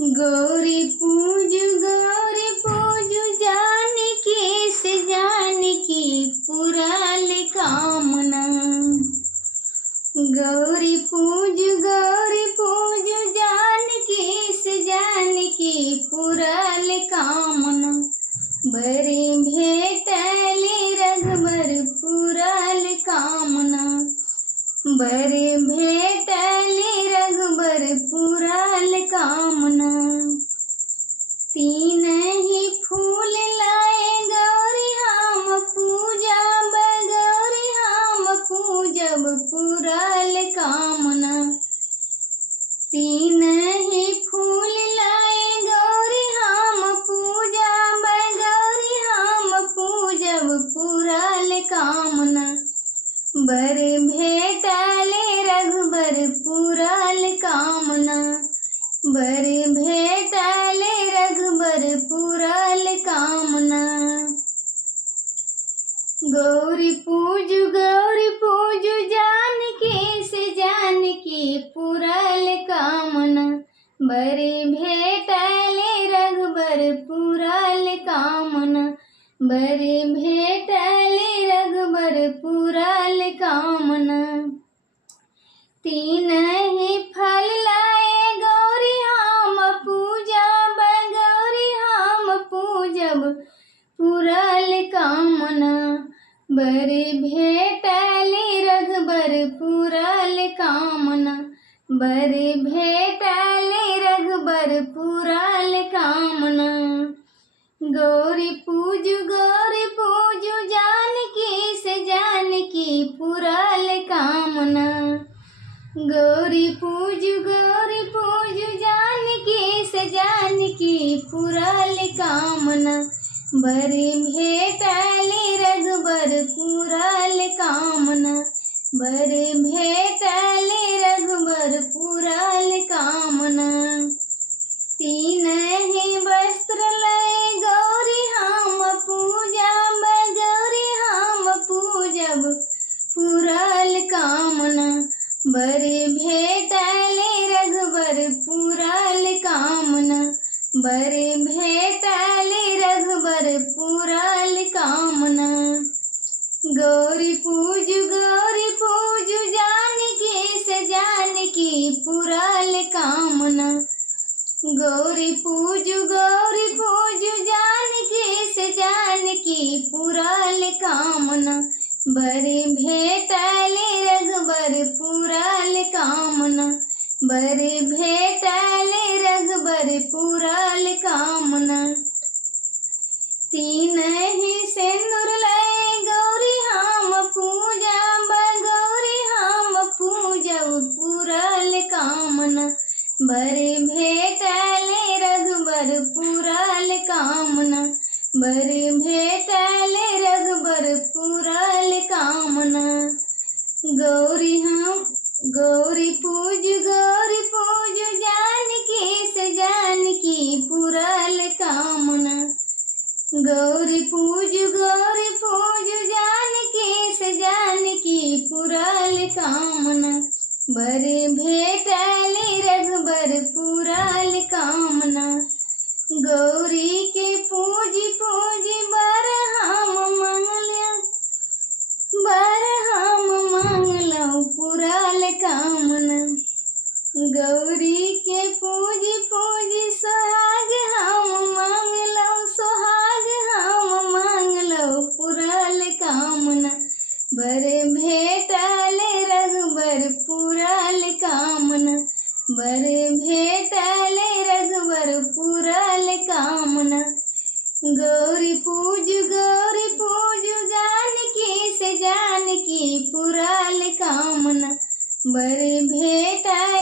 गौरी पूजू जानकी से जानकी पुराल कामना। गौरी पूजू जानकी से जानकी पुराल कामना। बरे भेटले रघुबर पुराल कामना। बरे भेटले रघुबर पुराल कामना। तीन ही फूल लाए गौरी हम पूजब। गौरी हम पूजब पुराल कामना। तीन ही फूल लाए गौरी हम पूजब। गौरी हम पूजब पुराल कामना। बर भेटले रघुबर पुराल कामना। बर भेटले रघुबर पुराल कामना। गौरी पूजू जानकी से जानकी पुराल कामना। बर भेटले रघुबर पुराल कामना। बर भेटले रघुबर पुराल कामना। तीन ही फल लाए गौरी हम पूजब। गौरी हम पूजब पुराल कामना। बर भेटले रघुबर पुराल कामना। बर भेटले रघुबर पुराल कामना। गौरी पूजू जानकी से जानकी पुराल कामना। गौरी पूजू जानकी से जानकी पुराल कामना। बर भेटले रघुबर पुराल कामना। बर भेटले रघुबर पुराल कामना। तीन ही वस्त्र लाए गौरी हम पूजब। गौरी हम पूजब पुराल कामना। बर भेटले रघुबर पुराल कामना। बर भेटले रघुबर पुराल कामना। गौरी पूजू जानकी से जानकी पुराल कामना। गौरी पूजू जानकी से जानकी पुराल कामना। बर भेटले रघुबर पुराल कामना। बर भेटले रघुबर पुराल कामना। तीन ही सिंदूर लाए गौरी हम पूजब। गौरी हम पूजब पुराल कामना। बर भेटले रघुबर पुराल कामना। बर भेटले रघुबर पुराल कामना। गौरी पूजू जानकी से जानकी पुराल कामना। गौरी पूजू जानकी से जानकी पुराल कामना। बर भेटले रघुबर पुराल कामना। गौरी के पूजी बर हम मंगलौ पुराल कामना। गौरी के पूजी सोहाग हम मंगलौ पुराल कामना। बर भेटले रघुबर पुराल कामना। बर भेटले रघुबर पुराल कामना। गौरी पूजू जानकी से जानकी पुराल कामना। बर भेटले